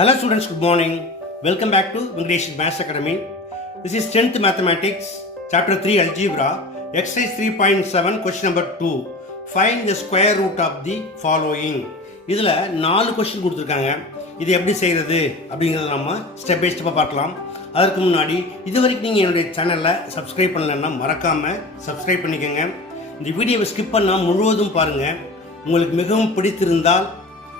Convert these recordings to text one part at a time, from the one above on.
Hello students, good morning. Welcome back to Venkatesh Maths Academy. This is 10th Mathematics, Chapter 3 Algebra, Exercise 3.7, question number 2. Find the square root of the following. இதில் 4 question கொடுத்துருக்காங்க. இது எப்படி செய்கிறது அப்படிங்கிறத நம்ம step by ஸ்டெப்பாக பார்க்கலாம். அதற்கு முன்னாடி இதுவரைக்கும் நீங்கள் என்னுடைய சேனலில் சப்ஸ்கிரைப் பண்ணலைன்னா மறக்காமல் சப்ஸ்கிரைப் பண்ணிக்கோங்க. இந்த வீடியோவை ஸ்கிப் பண்ணால் முழுவதும் பாருங்கள். உங்களுக்கு மிகவும் பிடித்திருந்தால்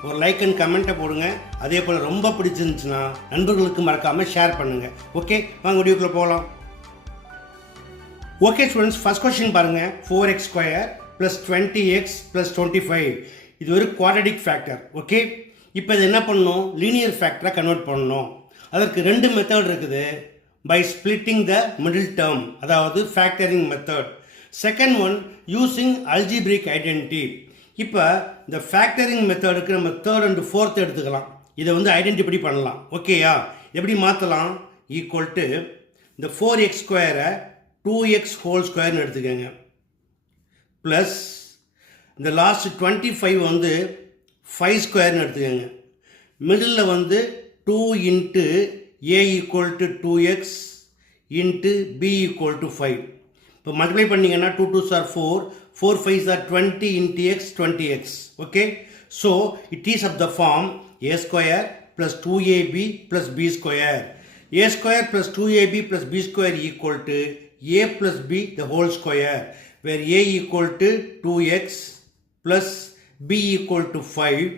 ஒரு லைக் அண்ட் கமெண்ட்டை போடுங்க. அதே போல் ரொம்ப பிடிச்சிருந்துச்சுன்னா நண்பர்களுக்கு மறக்காமல் ஷேர் பண்ணுங்கள். ஓகே, வாங்க வீடியோக்குள்ளே போகலாம். ஓகே ஸ்டூடெண்ட்ஸ், ஃபர்ஸ்ட் கொஸ்டின் பாருங்கள். 4x square plus 20x plus 25 இது ஒரு குவாட்ரடிக் ஃபேக்டர். ஓகே, இப்போ இது என்ன பண்ணணும்? லீனியர் ஃபேக்டரை கன்வெர்ட் பண்ணணும். அதற்கு 2 மெத்தட் இருக்குது. By splitting the middle term, அதாவது factoring method. Second one using algebraic identity. இப்போ இந்த ஃபேக்டரிங் மெத்தடுக்கு நம்ம தேர்ட் அண்ட் ஃபோர்த் எடுத்துக்கலாம். இதை ஐடென்டிஃபை பண்ணலாம். ஓகேயா? எப்படி மாற்றலாம்? ஈக்குவல் டு இந்த 4x ஸ்கொயரை 2x ஹோல் ஸ்கொயர்னு எடுத்துக்கோங்க. ப்ளஸ் இந்த லாஸ்ட் 25 5 ஸ்கொயர்னு எடுத்துக்கோங்க. Middle 2 into a equal to 2x into b equal to 5. இப்போ மல்டிப்ளை பண்ணிங்கன்னா 2 2s are 4, 4 5s are 20 into x 20x. Okay, so it is of the form a square plus 2ab plus b square. A square plus 2ab plus b square equal to a plus b the whole square, where a equal to 2x plus b equal to 5,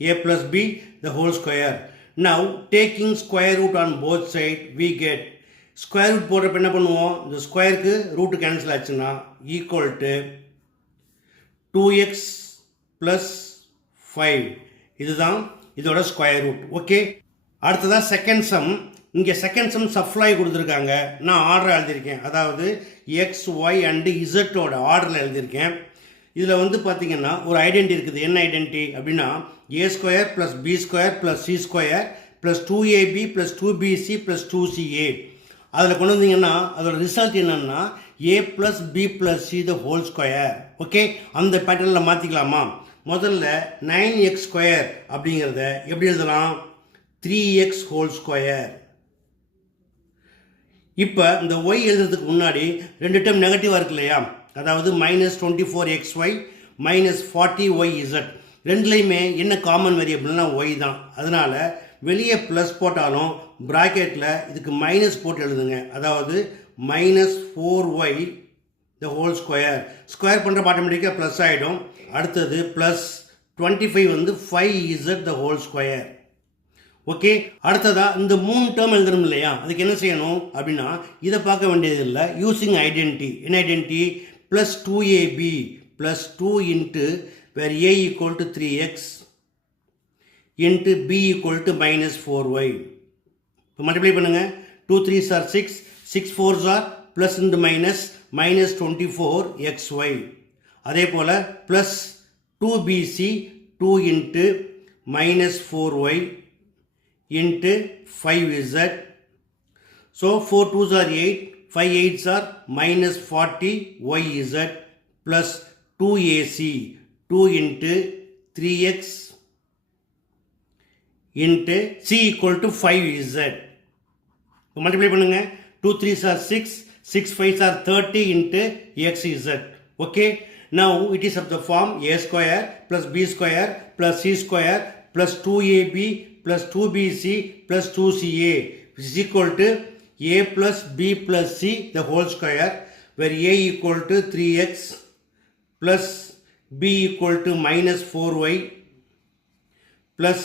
a plus b the whole square. Now taking square root on both sides we get square root போடுறப்ப என்ன பண்ணுவோம்? இந்த ஸ்கொயருக்கு root cancel ஆச்சுன்னா equal to 2x plus 5. இதுதான் இதோட square root. Okay, அடுத்ததான் second sum. இங்கே செகண்ட் சம் சப்ளாய் கொடுத்துருக்காங்க. நான் ஆர்டர் எழுதியிருக்கேன், அதாவது எக்ஸ் ஒய் அண்டு இசட்டோட ஆர்டரில் எழுதியிருக்கேன். இதில் பார்த்தீங்கன்னா ஒரு ஐடென்டி இருக்குது. என்ன ஐடென்டி அப்படின்னா A square plus B square plus C square plus 2ab plus 2bc plus 2ca. அதில் கொண்டு வந்தீங்கன்னா அதோட ரிசல்ட் என்னன்னா a plus B plus C the whole square. Okay, அந்த பேட்டர்னில் மாற்றிக்கலாமா? முதல்ல 9x ஸ்கொயர் அப்படிங்கிறத எப்படி எழுதலாம்? 3x whole square. இப்போ இந்த y எழுதுறதுக்கு முன்னாடி 2 டேர்ம் நெகட்டிவாக இருக்கு இல்லையா? அதாவது -24xy -40yz. ரெண்டுலேயுமே என்ன காமன் வேரியபிள்னா y தான். அதனால் வெளியே ப்ளஸ் போட்டாலும் ப்ராக்கெட்டில் இதுக்கு மைனஸ் போட்டு எழுதுங்க. அதாவது -4y த ஹோல் ஸ்கொயர். ஸ்கொயர் பண்ணுற ஆட்டோமேட்டிக்காக ப்ளஸ் ஆகிடும். அடுத்தது ப்ளஸ் 25 5z த ஹோல் ஸ்கொயர். ஓகே, அடுத்ததாக இந்த 3 டேர்ம் எழுதணும் இல்லையா? அதுக்கு என்ன செய்யணும் அப்படின்னா இதை பார்க்க வேண்டியதில்லை. Using identity. என்ன identity? Plus 2ab plus 2 into where a equal to 3x into b equal to -4y. இப்போ மல்டிப்ளை பண்ணுங்கள். 2 3s are 6, 6 4s are plus into minus -24xy. அதே போல் plus 2bc 2 into -4y into 5z. So 4 2s are 8, 5 8s are -40yz plus 2ac 2 into 3x into c equal to 5z. Multiply பண்ணுங்க. 2 3s are 6, 6 5s are 30 into xz. Okay, now it is of the form a square plus b square plus c square plus 2ab plus 2bc plus 2ca, which is equal to a plus b plus c the whole square, where a equal to 3x plus b equal to -4y plus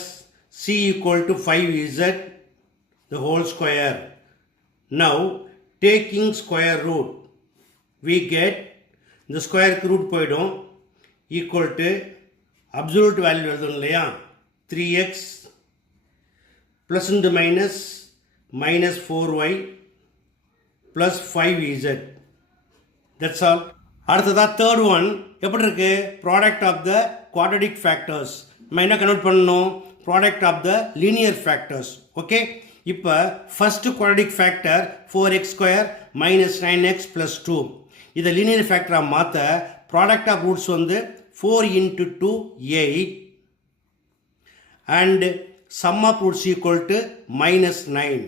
c equal to 5z the whole square. Now taking square root we get the square root போய்டும் equal to absolute value எழுதணும் இல்லையா? 3x plus into minus -4y plus 5z. That's all. அடுத்ததாக third one எப்படி இருக்கு? Product of the quadratic factors. நம்ம என்ன convert பண்ணணும்? Product of the linear factors. Okay, இப்போ first quadratic factor 4x square -9x plus 2. இதை லீனியர் ஃபேக்டராக மாற்ற product of roots 4 into 2 8 and sum of roots equal to -9.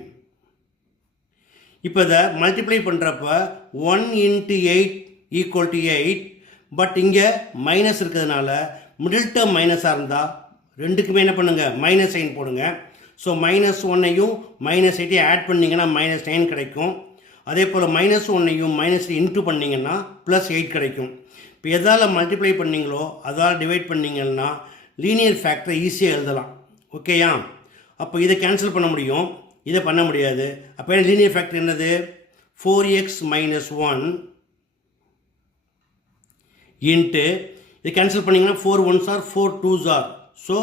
இப்போ இதை மல்டிப்ளை பண்ணுறப்ப 1 into 8 equal to 8, பட் இங்கே மைனஸ் இருக்கிறதுனால மிடில் டேர்ம் மைனஸாக இருந்தால் ரெண்டுக்குமே என்ன பண்ணுங்கள் மைனஸ் சைன் போடுங்க. ஸோ -1ஐயும் -8ஐயும் ஆட் பண்ணிங்கன்னா -9 கிடைக்கும். அதே போல் -1ஐயும் -3 இன்ட்டு பண்ணிங்கன்னா +8 கிடைக்கும். இப்போ எதால் மல்டிப்ளை பண்ணிங்களோ அதால் டிவைட் பண்ணிங்கன்னா லீனியர் ஃபேக்டரை ஈஸியாக எழுதலாம். ஓகேயா? அப்போ இதை கேன்சல் பண்ண முடியும், இதை பண்ண முடியாது. அப்போ லீனியர் ஃபேக்டர் என்னது? 4x - 1 இன்ட்டு இதை கேன்சல் பண்ணிங்கன்னா 4 1s are 4 2s are. So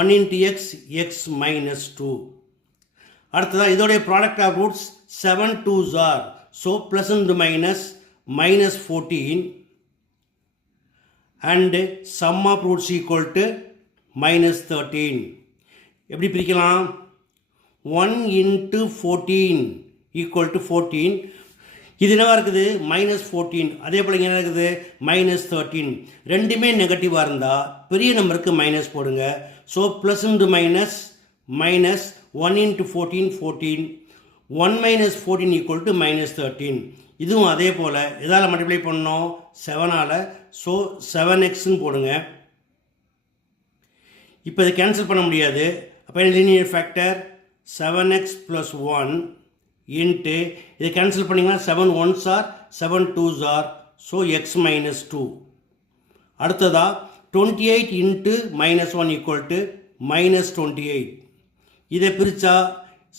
1 into x x - 2. அடுத்ததாக இதோடைய product of roots 7 2s are. So plus into minus -14 and sum of roots equal to -13. எப்படி பிரிக்கலாம்? 1 into 14 equal to 14. இது என்னவா இருக்குது? -14. அதே போல் இங்கே என்ன இருக்குது? -13. ரெண்டுமே நெகட்டிவாக இருந்தால் பெரிய நம்பருக்கு மைனஸ் போடுங்க. So plus into minus -1 into 14 14. 1 - 14 equal to -13. இதுவும் அதே போல் எதால் மல்டிப்ளை பண்ணோம்? 7ஆல். ஸோ 7xன்னு போடுங்க. இப்போ இதை கேன்சல் பண்ண முடியாது. அப்போ லீனியர் ஃபேக்டர் 7x + 1 இன்ட்டு இதை கேன்சல் பண்ணிங்கன்னா 7 1s are 7 2s are. So x - 2. அடுத்ததாக 28 இன்ட்டு -1 equal to -28. இதை பிரித்தா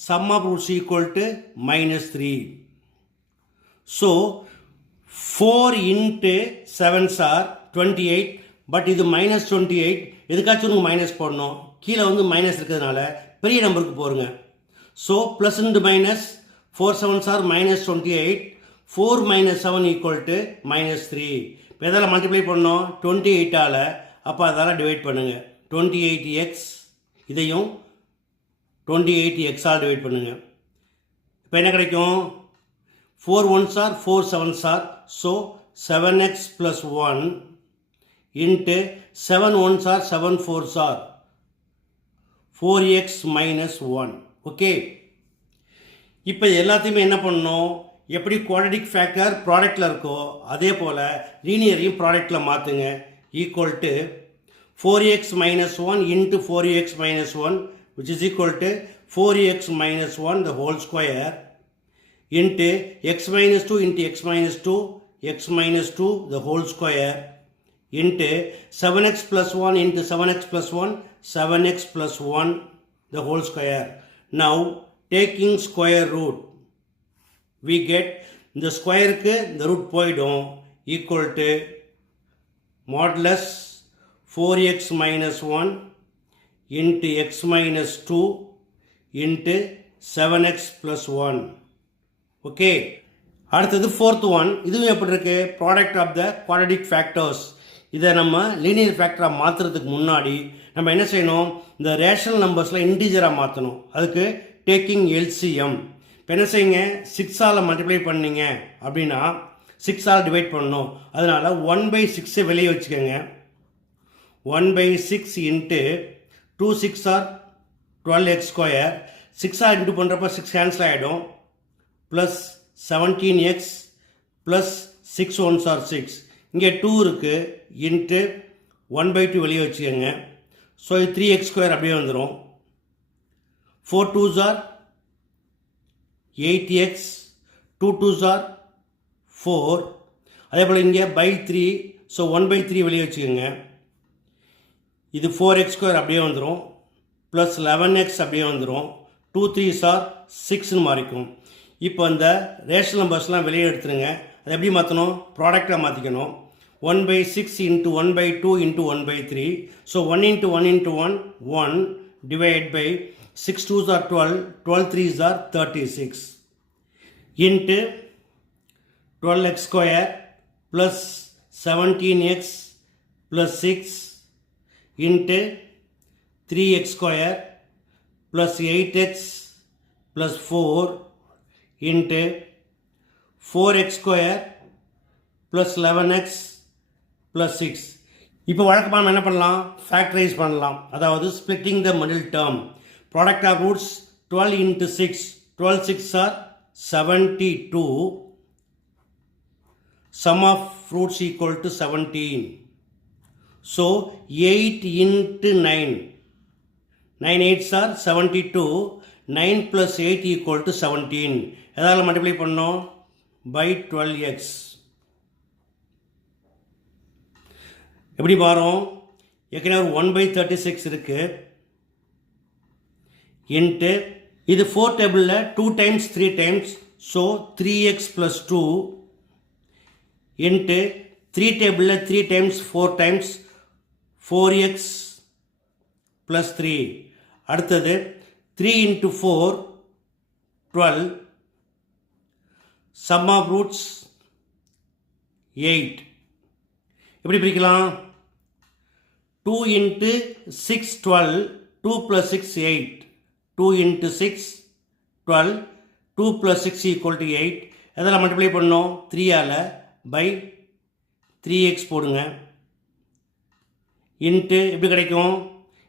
sum of roots equal to -3. So 4 into 7s are 28, but இது -28. எதுக்காச்சும் உங்களுக்கு மைனஸ் போடணும். கீழே வந்து மைனஸ் இருக்கிறதுனால பெரிய நம்பருக்கு போருங்க. So plus into minus 4 7s are -28. 4 - 7 equal to -3. இப்போ எதால் மல்டிப்ளை பண்ணோம்? 28ஆல். அப்போ அதால் டிவைட் பண்ணுங்கள். 28x இதையும் 28xஆல் டிவைட் பண்ணுங்கள். இப்போ என்ன கிடைக்கும்? 4 1s are 4 7s are. So 7x + 1 into 7 1s are 7 4s are 4x - 1. Okay, இப்போ எல்லாத்தையுமே என்ன பண்ணணும்? எப்படி குவாட்ரடிக் ஃபேக்டர் ப்ராடக்டில் இருக்கோ அதே போல் லீனியரையும் ப்ராடக்டில் மாற்றுங்க. Equal to 4x - 1 into 4x - 1 which is equal to 4x - 1 the whole square into x - 2 into x - 2 x - 2 the whole square into 7x + 1 into 7x + 1 7x + 1 the whole square. Now taking square root we get இந்த ஸ்கொயருக்கு இந்த root போயிடும். Equal to modulus 4x - 1 into x - 2 into 7x + 1. Okay, அடுத்தது fourth one. இதுவும் எப்படி இருக்கு? Product of the quadratic factors. இதை நம்ம லீனியர் ஃபேக்டராக மாற்றுறதுக்கு முன்னாடி நம்ம என்ன செய்யணும்? இந்த ரேஷனல் நம்பர்ஸில் இன்டீஜராக மாற்றணும். அதுக்கு டேக்கிங் LCM. இப்போ என்ன செய்யுங்க? 6ஆல் மல்டிப்ளை பண்ணிங்க அப்படின்னா 6ஆல் டிவைட் பண்ணணும். அதனால் 1/6 வெளியே வச்சுக்கோங்க. 1/6 இன்ட்டு 2 6 are 12x². 6ஆல் இன்ட்டு பண்ணுறப்ப 6 கேன்சல் ஆகிடும். Plus 17x plus 6 1s are 6. இங்கே 2 இருக்குது. இன்ட்டு 1/2 வெளியே வச்சுக்கோங்க. ஸோ இது 3x² அப்படியே வந்துடும். 4 2s are 8x, 2 2s are 4. அதே போல் இங்கே /3. ஸோ 1/3 வெளியே வச்சுக்கோங்க. இது 4x² அப்படியே வந்துடும். ப்ளஸ் 11x அப்படியே வந்துடும். 2 3s are 6ன்னு மாறிக்கும். இப்போ அந்த ரேஷனல் நம்பர்ஸ்லாம் வெளியே எடுத்துருங்க. அதை எப்படி மாற்றணும்? ப்ராடக்டாக மாற்றிக்கணும். 1/6 into 1/2 into 1/3. So 1 into 1 into 1 1 divided by 6 2s are 12, 12 3s are 36 into 12x² plus 17x plus 6 into 3x² plus 8x plus 4 into 4x² plus 11x plus 6. இப்போ வழக்கமாக என்ன பண்ணலாம்? ஃபேக்டரைஸ் பண்ணலாம். அதாவது splitting the middle term. Product of roots 12 into 6. 12 6 are 72. Sum of roots equal to 17. So 8 into 9. 9 8s are 72. 9 plus 8 equal to 17. எதால multiply பண்ணோம் by 12x. எப்படி பாரோம் ஏற்கனவே 1/36 இருக்கு இன்ட்டு இது 4 டேபிளில் 2 times 3 times so 3x plus 2 into 3 டேபிளில் 3 times 4 times 4x plus 3 அடுத்தது 3 into 4 12 sum of roots 8 எப்படி பிரிக்கலாம் 2 into 6 12 2 plus 6 8 2 into 6 12 2 plus 6 equal to 8 எதில் மல்டிப்ளை பண்ணோம் 3 ஆல் by 3x போடுங்க இன்ட்டு எப்படி கிடைக்கும்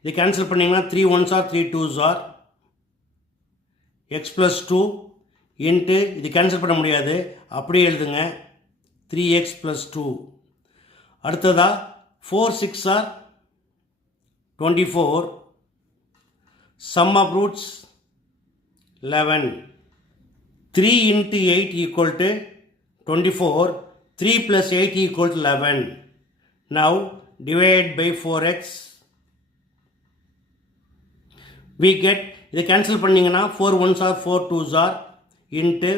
இது கேன்சல் பண்ணிங்கன்னா 3 1s are 3 2s are x plus 2 into இது கேன்சல் பண்ண முடியாது அப்படியே எழுதுங்க 3x plus 2 அடுத்ததா 4 6 are 24 sum of roots 11 3 into 8 equal to 24 3 plus 8 equal to 11 now divide by 4x we get இதை கேன்சல் பண்ணிங்கன்னா 4 1s are 4 2s are into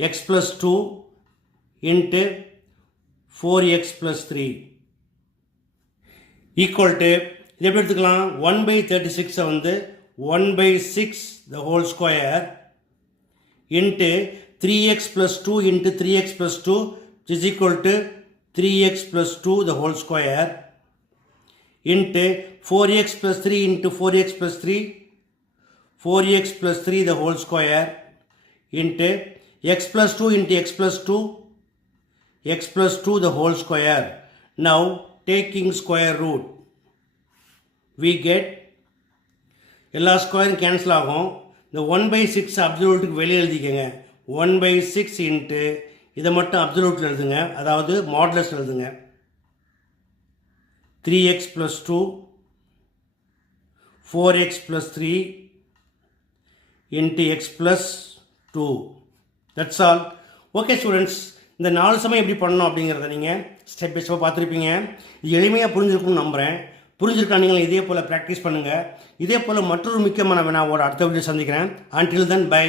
x plus 2 into 4x plus 3 equal to இது எப்படி எடுத்துக்கலாம் 1/36 வந்து 1/6 the whole square into 3x plus 2 into 3x plus 2 which is equal to 3x plus 2 the whole square into 4x plus 3 into 4x plus 3 4x plus 3 the whole square into x plus 2 into x plus 2 x plus 2 the whole square. Now taking square root we get எல்லா ஸ்கொயரும் cancel ஆகும் இந்த 1/6 அப்சல்யூட்டுக்கு வெளியே எழுதிக்கங்க 1/6 into இதை மட்டும் அப்சல்யூட்டில் எழுதுங்க அதாவது modulus எழுதுங்க 3x plus 2 4x plus 3 into x plus 2 that's all. Okay students இந்த 4 சமயம் எப்படி பண்ணணும் அப்படிங்கிறத நீங்கள் ஸ்டெப் பை ஸ்டெப்பாக பார்த்துருப்பீங்க இது எளிமையாக புரிஞ்சிருக்கும்னு நம்புகிறேன் புரிஞ்சிருக்கா நீங்கள் இதே போல் ப்ராக்டிஸ் பண்ணுங்கள் இதே போல் மற்றொரு முக்கியமான வினாவோட அடுத்த வீடியோ சந்திக்கிறேன் until then bye.